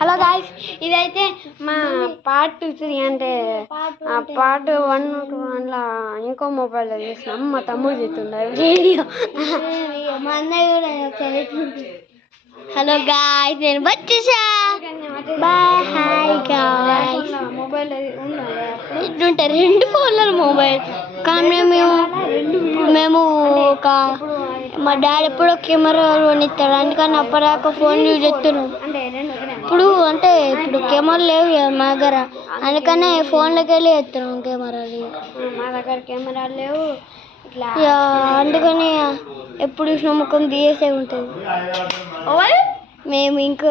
Hello guys, ఇదైతే మా part 3 అంటే పార్ట్ 1 2 ఇంకో మొబైల్లో చేసినాం. మా తమ్ముడు చెప్తుండే వీడియో. మా అన్నయ్య కూడా హలో గాయ్స్, నేను వచ్చేసా. Bye hi guys. మొబైల్ ఇట్లుంటే 2 ఫోన్ల మొబైల్ కానీ మేము ఒక మా డాడీ ఎప్పుడో కెమెరా కొనిస్తాడు, అందుకని అప్పటిదాకా ఫోన్ యూజ్ చేస్తున్నాం. ఇప్పుడు కెమెరా లేవు మా దగ్గర, అందుకనే ఫోన్లోకి వెళ్ళి చేస్తున్నాం కెమెరాలు. మా దగ్గర కెమెరాలు లేవు ఇట్లా, అందుకని ఎప్పుడు చూసిన ముఖం తీసేసే ఉంటుంది. మేము ఇంకో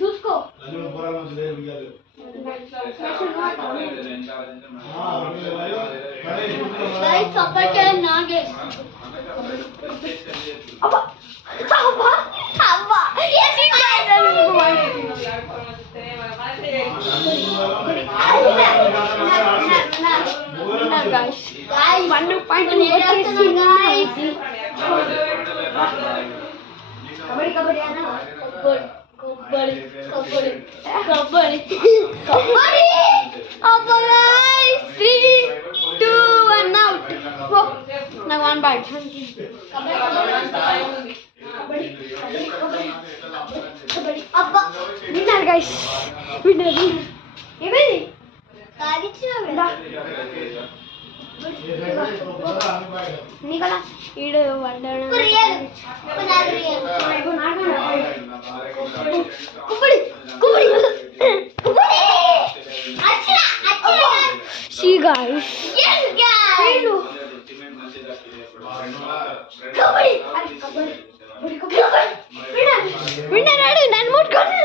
చూసుకో. నాకు 1 బైట్ విన్నారు గైస్, విన్నారు. ఏమైంది ఈడు విన్నాడు నన్ను ముట్టుకోండి.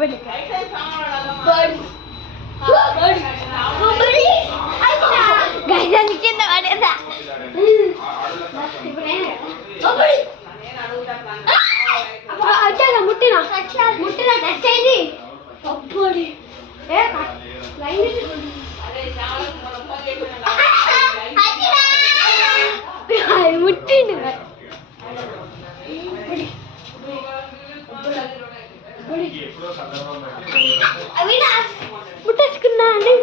Bird. ముట్టిన టచ్ అయింది అబ్బోడి ముట్టిండు ముట్టేసుకున్నా అండి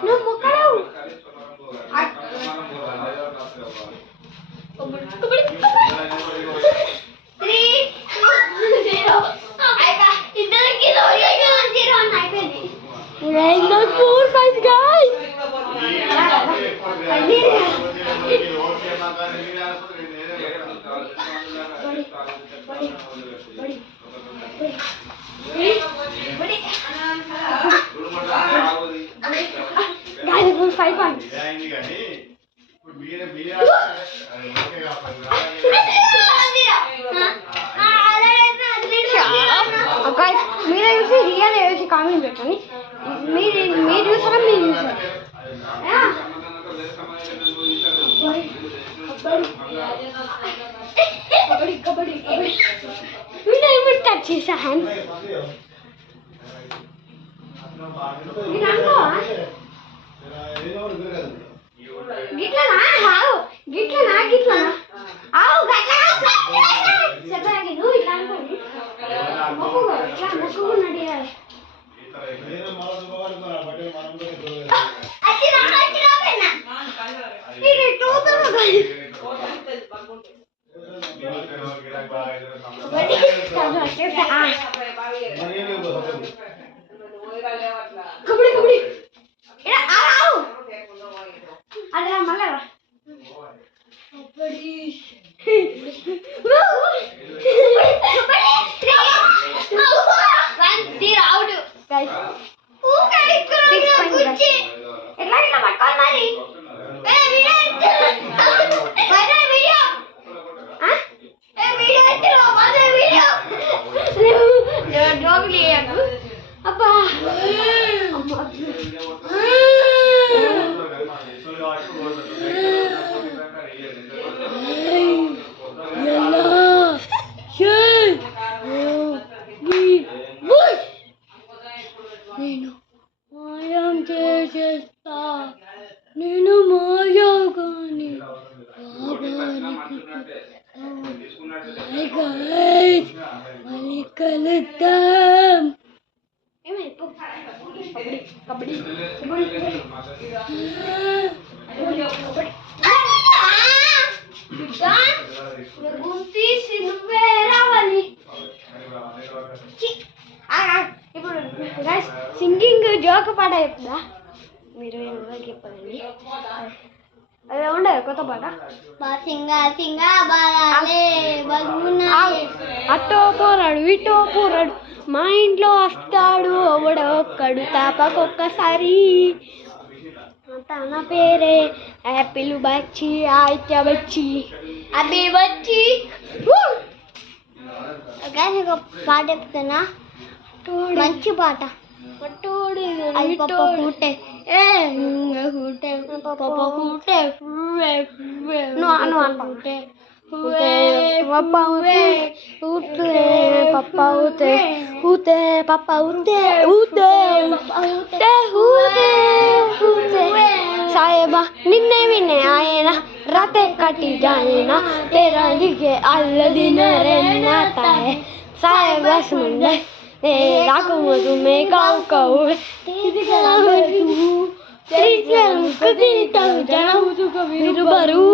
నువ్వు ముక్కడవు మీరే చూసి రియల్ వేసి కామెంట్ పెట్టండి మీరు చూసారా మీరు చూసారా టచ్ చేసా హ్యాండ్ గిట్లనా గిట్లనా గిట్లనా ఆవు చెప్పాలి నువ్వు ఇట్లా అనుకోండి మొక్కు నడియాలి కబడ్డీ కబడ్డీ అదే మళ్ళా ఎట్లా ఇట్లా పట్టుకోవాలి మరి అబ్బా నేను మాయం చేసేస్తా నేను మాయోగాని మళ్ళీ కలుద్దాం కబడ్డీ ఇప్పుడు సింగింగ్ జోక్ పాట చెప్తా మీరు చెప్పండి అదే ఉండదు కొత్త పాట అట్టో పోరాడు ఇటో పోరాడు మా ఇంట్లో వస్తాడు ఎవడో ఒక్కడు తాపకొక్కసారి తన పేరే యాపిల్ బచ్చి ఆయిత బచ్చి అవి బచ్చి ఒక పాట చెప్తున్నా మంచి పాట అది పప్ప కూటే కూటే పప్ప కూటే పప్పా ఊతే ఊతే పప్పా ఊతే ఊతే ఊతే ఊతే సాయేబా నిన్నే విన్నే ఆయన रातें कटी जाए ना तेरा दिखे अल्लादीन रहना है साहेब बस मंडे राखो तुम्हें काऊ काऊ तेरी गलम कभी तब जाऊँ तो कभी रुबरू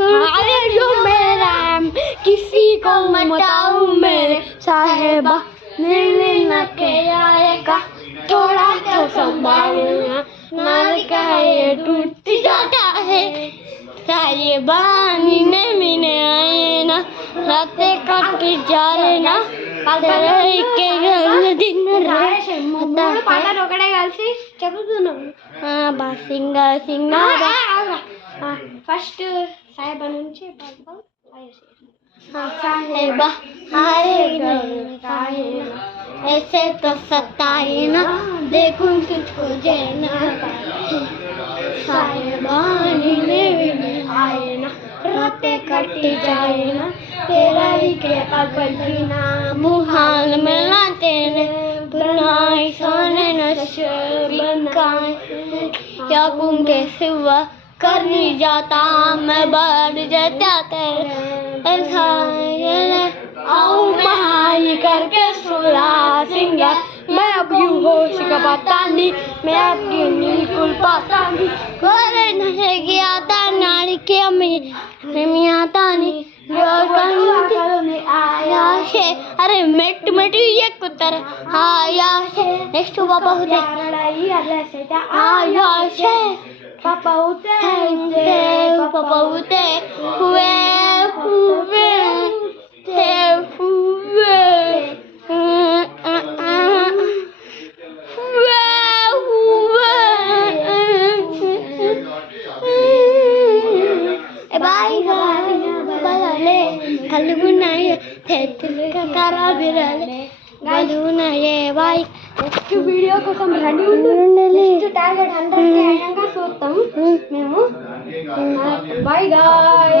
अरे जो मेरा किसी को मटाऊँ मेरे साहेबा मिलने न के आएगा थोड़ा तो संभालना नाल का ये टूट जाता है साहेबा नीने मीने आए ना रातें कट जाए ना के दिन మూడు పాటలు ఒకటే కలిసి చెబుతున్నాం సింగా సింగా ఫస్ట్ సాయిబా నుంచి పాడతాం साहेबा आएगा ऐसे तो सताए ना देखूं तुझको जेना साहेबा नीने आए ना रातें कट जाए ना तेरा ही के पागल जीना मुहाल मिलना तेरे बुनाई सोने नशे बनकाई या कुम के सिवा कर नहीं जाता मैं बढ़ जाता तेरे आओ महाई करके सुला सिंगा मैं अब यूं होश का पता नहीं मैं अब यूं बिल्कुल पता नहीं करे नशे की आता नारी के मैं आता नहीं आया से अरे मेट ये कुतर आया से नेक्स्ट पापा होते आया से पापा होते हुए हुए నెక్స్ట్ వీడియో కోసం రెడీ నెక్స్ట్ టార్గెట్ 100 అయినాక చూస్తాం మేము. By guys.